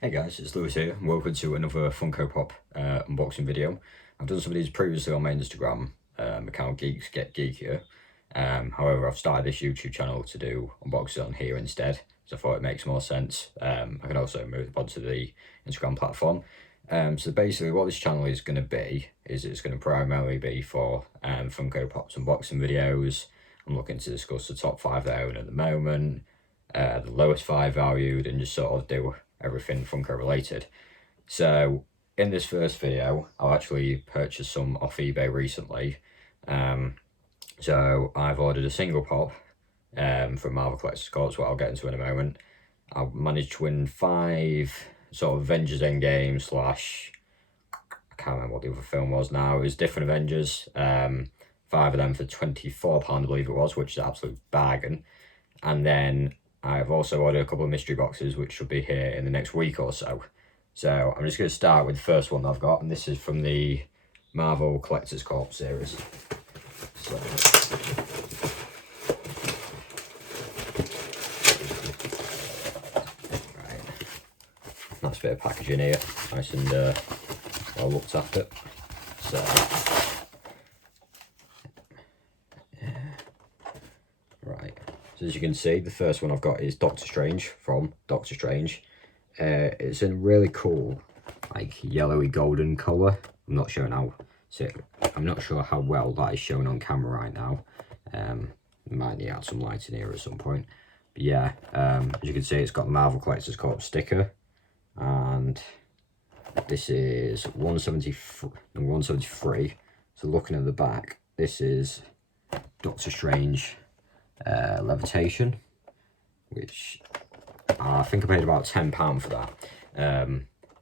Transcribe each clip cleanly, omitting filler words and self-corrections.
Hey guys, it's Lewis here, and welcome to another Funko Pop unboxing video. I've done some of these previously on my Instagram account, Geeks Get Geekier. However, I've started this YouTube channel to do unboxing on here instead, so I thought it makes more sense. I can also move on to the Instagram platform. So basically what this channel is going to be, is it's going to primarily be for Funko Pop's unboxing videos. I'm looking to discuss the top 5 that I own at the moment, the lowest 5 valued, and just sort of do everything Funko related. So in this first video, I've actually purchased some off eBay recently. So I've ordered a single pop from Marvel Collector's Corps, what I'll get into in a moment. I managed to win 5 sort of Avengers Endgame slash, I can't remember what the other film was now. It was different Avengers. 5 of them for £24, I believe it was, which is an absolute bargain. And then I've also ordered a couple of mystery boxes, which should be here in the next week or so. So I'm just going to start with the first one I've got, and this is from the Marvel Collector's Corps series. So, right, nice bit of packaging here, nice and well looked after. So, yeah. Right. So as you can see, the first one I've got is Doctor Strange from Doctor Strange. It's in really cool, like yellowy golden colour. I'm not sure how well that is shown on camera right now. Might need to add some light in here at some point. But yeah, as you can see, it's got the Marvel Collector's Corps sticker, and this is 173. So looking at the back, this is Doctor Strange levitation, which I think I paid about £10 for that.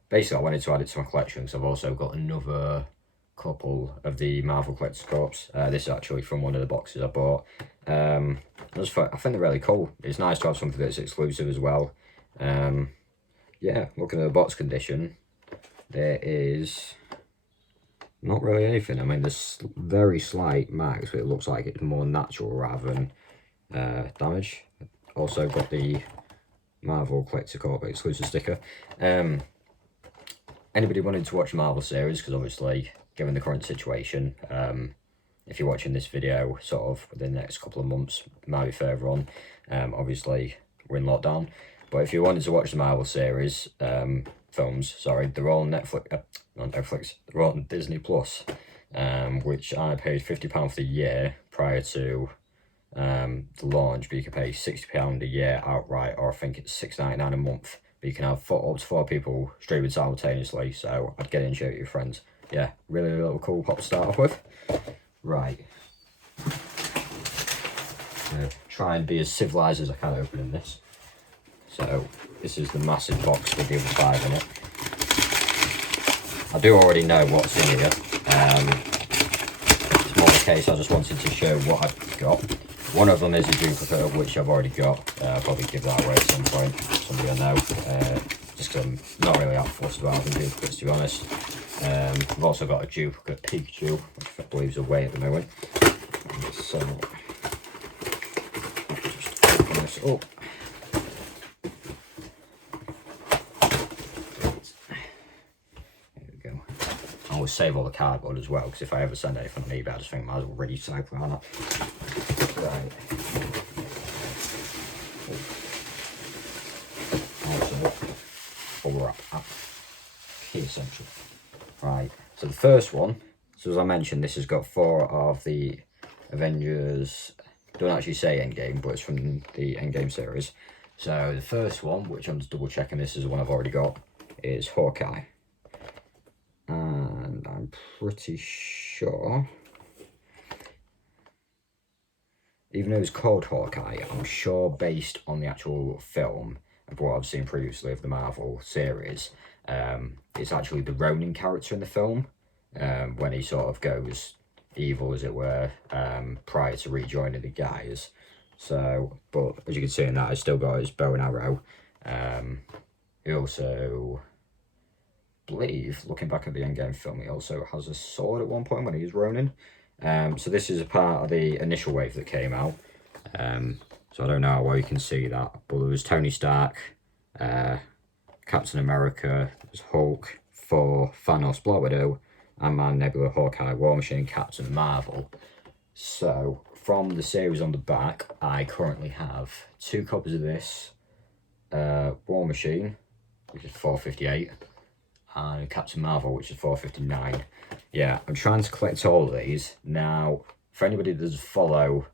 Basically, I wanted to add it to my collection because I've also got another couple of the Marvel Collector's Corps. This is actually from one of the boxes I bought. I think they're really cool. It's nice to have something that's exclusive as well. Yeah, looking at the box condition, there is not really anything. I mean, there's very slight marks, but it looks like it's more natural rather than damage. Also got the Marvel Collector Corps exclusive sticker. Anybody wanting to watch the Marvel series, because obviously given the current situation, if you're watching this video sort of within the next couple of months, might be further on, obviously we're in lockdown, but if you wanted to watch the Marvel series films, sorry, they're all not Netflix, they're all on Disney Plus, which I paid £50 for the year prior to the launch, but you can pay £60 a year outright, or I think it's £6.99 a month, but you can have up to 4 people streaming simultaneously, so I'd get in and share it with your friends. Yeah, really little cool pop to start off with. Right, try and be as civilised as I can opening this. So this is the massive box with the other 5 in it. I do already know what's in here. It's more the case I just wanted to show what I've got. One of them is a duplicate of which I've already got. I'll probably give that away at some point. Somebody I know. Just because I'm not really that fussed about having duplicates, to be honest. I've also got a duplicate Pikachu, which I believe is away at the moment. So, just open this up. There we go. I always save all the cardboard as well, because if I ever send anything on eBay, I just think I might as well recycle it on it. Right. Also, bubble wrap key essential. Right. So the first one. So as I mentioned, this has got 4 of the Avengers. Don't actually say Endgame, but it's from the Endgame series. So the first one, which I'm just double checking, this is the one I've already got, is Hawkeye. And I'm pretty sure, even though it's called Hawkeye, I'm sure based on the actual film of what I've seen previously of the Marvel series, it's actually the Ronin character in the film, when he sort of goes evil, as it were, prior to rejoining the guys. So, but as you can see in that, he's still got his bow and arrow. He also, believe, looking back at the Endgame film, he also has a sword at one point when he was Ronin. So this is a part of the initial wave that came out. So I don't know how well you can see that, but there was Tony Stark, Captain America, there's Hulk, Thor, Thanos, Black Widow, Ant-Man, Nebula, Hawkeye, War Machine, Captain Marvel. So, from the series on the back, I currently have 2 copies of this War Machine, which is $4.58, and Captain Marvel, which is $4.59. Yeah, I'm trying to collect all of these. Now, for anybody that does follow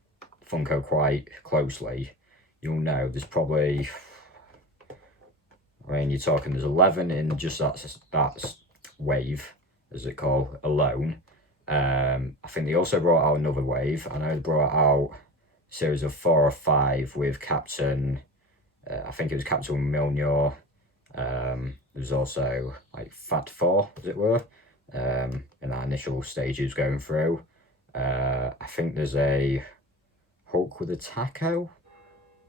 Funko quite closely, you'll know there's probably, I mean, you're talking, there's 11 in just that wave, as it called, alone. I think they also brought out another wave. I know they brought out a series of 4 or 5 with Captain, I think it was Captain Mjolnir. There's also like Fat 4, as it were, in that initial stage he was going through. I think there's a Hulk with a taco.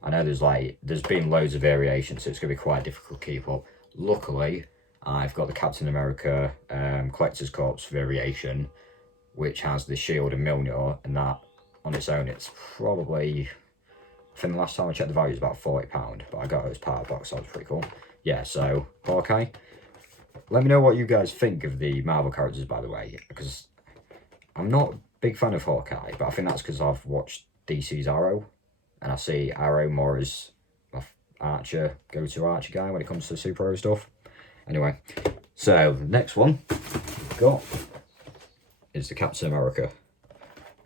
I know there's been loads of variations, so it's going to be quite difficult to keep up. Luckily, I've got the Captain America Collector's Corps variation, which has the shield and Mjolnir, and that on its own, it's probably, I think the last time I checked the value was about £40, but I got it as part of the box, so that was pretty cool. Yeah, so, Hawkeye. Let me know what you guys think of the Marvel characters, by the way, because I'm not a big fan of Hawkeye, but I think that's because I've watched DC's Arrow, and I see Arrow more as my go-to Archer guy when it comes to superhero stuff. Anyway, so the next one we've got is the Captain America,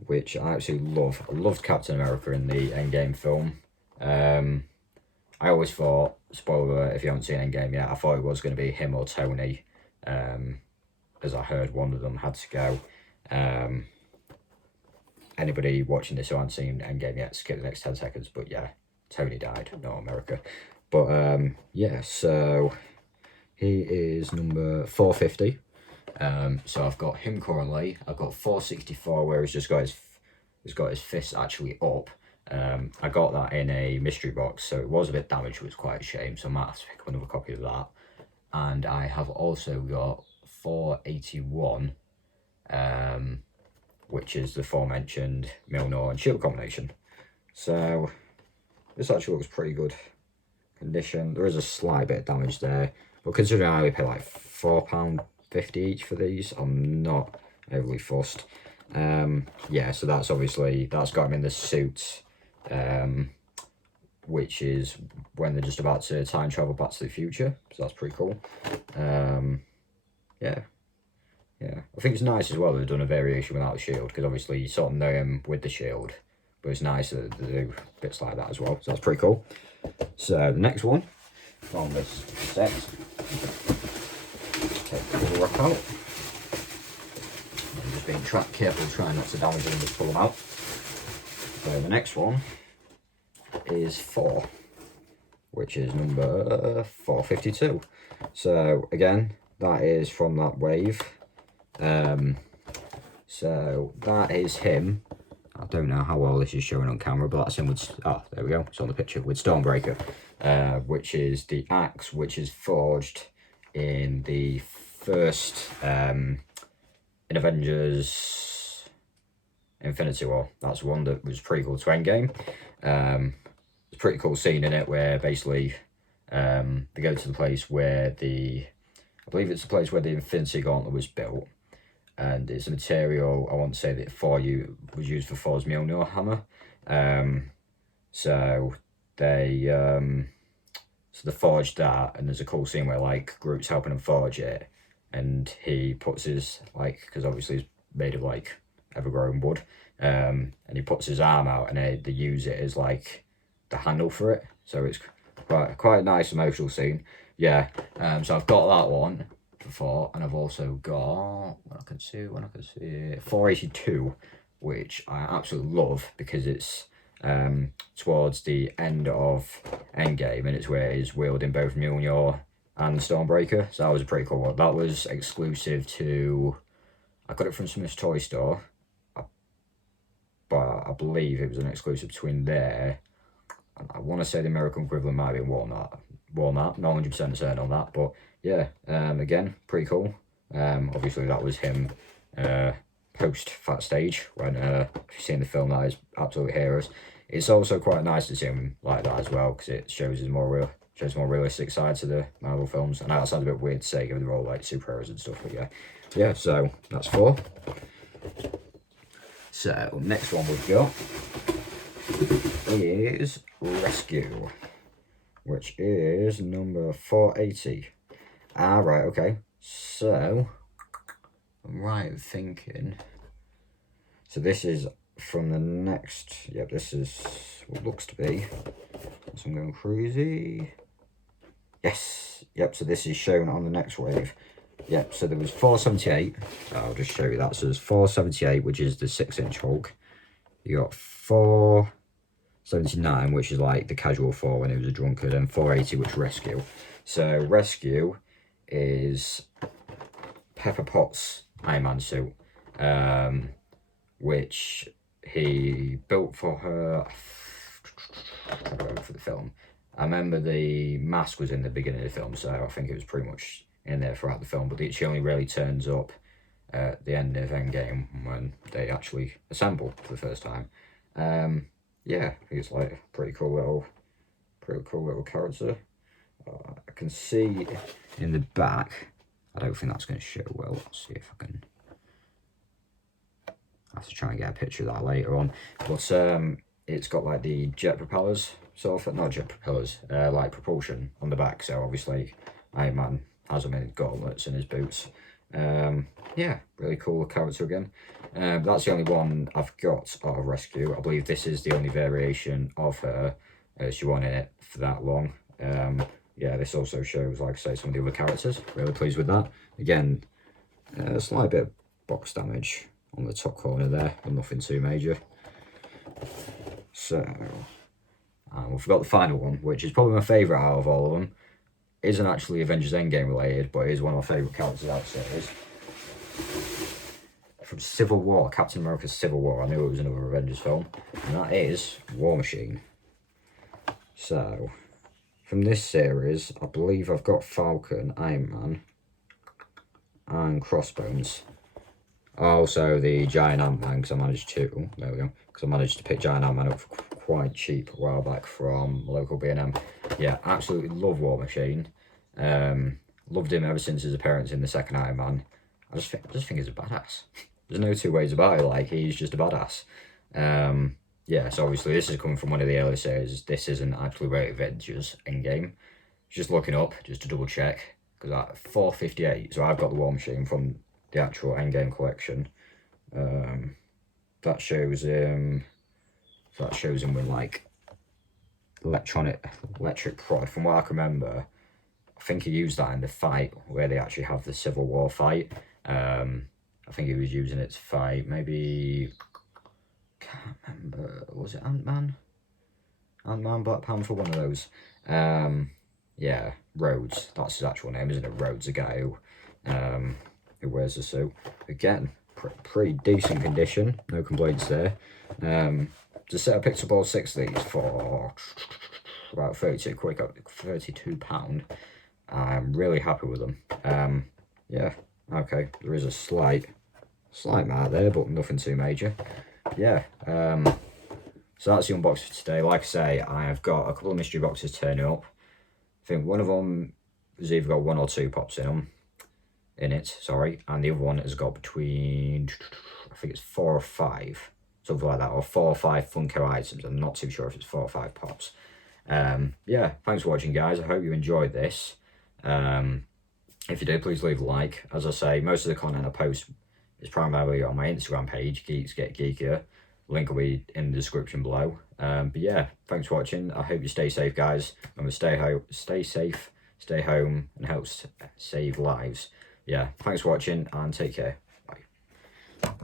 which I absolutely love. I loved Captain America in the Endgame film. I always thought, spoiler alert if you haven't seen Endgame yet, I thought it was going to be him or Tony, as I heard one of them had to go. Anybody watching this who hasn't seen Endgame yet, skip the next 10 seconds, but yeah, Tony died, not America. But yeah, so he is number 450. So I've got him currently. I've got 464 where he's got his fist actually up. I got that in a mystery box, so it was a bit damaged, which was quite a shame, so I might have to pick up another copy of that. And I have also got 481, which is the aforementioned Mjolnir and shield combination. So this actually looks pretty good condition. There is a slight bit of damage there, but considering I only pay like £4.50 each for these, I'm not overly fussed. Yeah, so that's got him in the suit, which is when they're just about to time travel back to the future, so that's pretty cool. Yeah, I think it's nice as well they've done a variation without a shield, because obviously you sort of know him with the shield, but it's nice that they do bits like that as well, so that's pretty cool. So the next one from this set, take the bubble wrap out. I'm just being careful, trying not to damage them and just pull them out. So the next one is 4, which is number 452. So again, that is from that wave. So that is him. I don't know how well this is showing on camera, but that's him with, there we go, it's on the picture, with Stormbreaker, which is the axe which is forged in the first, in Avengers Infinity War. That's one that was pretty cool to Endgame. It's a pretty cool scene in it where basically they go to the place where I believe it's the place where the Infinity Gauntlet was built, and it's a material, I want to say that was used for Thor's Mjolnir hammer. So they forged that, and there's a cool scene where like Groot's helping him forge it, and he puts his, like, because obviously it's made of like ever-growing wood, and he puts his arm out, and they use it as like the handle for it. So it's quite a nice emotional scene. Yeah, so I've got that one before, and I've also got, when I can see it, 482, which I absolutely love because it's towards the end of Endgame, and it's where he's wielding both Mjolnir and Stormbreaker. So that was a pretty cool one. That was exclusive to, I got it from Smith's Toy Store, but I believe it was an exclusive between there, and I want to say the American equivalent might be Walmart, not 100% certain on that, but yeah, again, pretty cool. Obviously that was him post Fat Stage, when if you've seen the film, that is absolutely heroes. It's also quite nice to see him like that as well, because it shows his more shows more realistic side to the Marvel films. I know that sounds a bit weird to say, given they're all like superheroes and stuff, but yeah. So that's 4. So next one we've got is Rescue, which is number 480. Right, okay. So I'm right thinking. So this is from the next. Yep, this is what looks to be. So I'm going crazy. Yes. Yep. So this is shown on the next wave. Yep. So there was 478. I'll just show you that. So there's 478, which is the 6-inch Hulk. You got 479, which is like the casual 4 when he was a drunkard, and 480, which Rescue. So Rescue is Pepper Potts' Iron Man suit, which he built for her for the film. I remember the mask was in the beginning of the film, so I think it was pretty much in there throughout the film, but she only really turns up at the end of Endgame when they actually assemble for the first time. Yeah, I think it's like a pretty cool little character. I can see in the back, I don't think that's going to show well. Let's see if I can. I have to try and get a picture of that later on. But it's got like the jet propellers, sort of, not jet propellers, like propulsion on the back. So obviously Iron Man has them in his gauntlets and his boots. Yeah, really cool character again. That's the only one I've got out of Rescue. I believe this is the only variation of her. She wasn't in it for that long. Yeah, this also shows, like I say, some of the other characters. Really pleased with that. Again, a slight bit of box damage on the top corner there, but nothing too major. So, we forgot the final one, which is probably my favourite out of all of them. Isn't actually Avengers Endgame related, but it is one of my favourite characters out of the series. From Civil War, Captain America's Civil War. I knew it was another Avengers film, and that is War Machine. So, from this series, I believe I've got Falcon, Iron Man, and Crossbones. Also, the Giant Ant-Man, because I managed to, there we go, because I managed to pick Giant Ant-Man up for quite cheap a while back from local B&M. Yeah, absolutely love War Machine. Loved him ever since his appearance in the second Iron Man. I just think he's a badass. There's no two ways about it, like, he's just a badass. Yeah, so obviously this is coming from one of the earlier series. This isn't actually rated Avengers Endgame. Just looking up, just to double check, because at 458, so I've got the War Machine from the actual Endgame collection. That shows him with like electric prod. From what I can remember, I think he used that in the fight where they actually have the Civil War fight. I think he was using it to fight, maybe, can't remember, was it Ant-Man? Ant-Man, Black Panther, one of those. Yeah, Rhodes, that's his actual name, isn't it? Rhodes, the guy who wears the suit. Again, pretty decent condition, no complaints there. To set, I picked up all 6 of these for about £32. I'm really happy with them. Yeah, okay, there is a slight mark there, but nothing too major. Yeah, so that's the unboxing for today. Like I say, I have got a couple of mystery boxes turning up. I think one of them has either got 1 or 2 pops in it, and the other one has got between, I think it's 4 or 5, something like that, or 4 or 5 Funko items. I'm not too sure if it's 4 or 5 pops. Yeah, thanks for watching, guys. I hope you enjoyed this. If you did, please leave a like. As I say, most of the content I post is primarily on my Instagram page, Geeks Get Geekier. Link will be in the description below. But yeah, thanks for watching. I hope you stay safe, guys. Remember, stay safe, stay home, and help save lives. Yeah, thanks for watching, and take care.